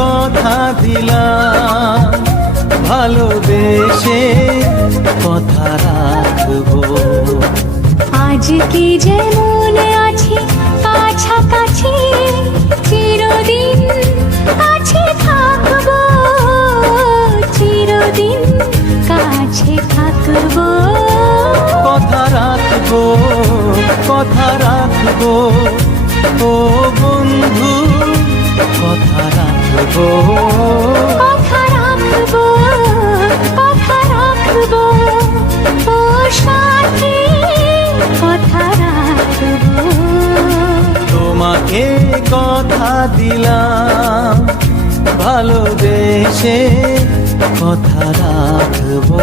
কথা দিলাম, ভালোবেসে কথা রাখবো। আজকে যেমন আছি কাছাকাছি, চিরদিন কাছে থাকবো, চিরদিন কাছে থাকবো। কথা রাখবো, কথা রাখবো, ও বন্ধু কথা রাখবো। কথা রাখবো, কথা রাখবো, ও সাথী কথা রাখবো। তোমাকে কথা দিলাম, ভালোবেসে কথা রাখবো।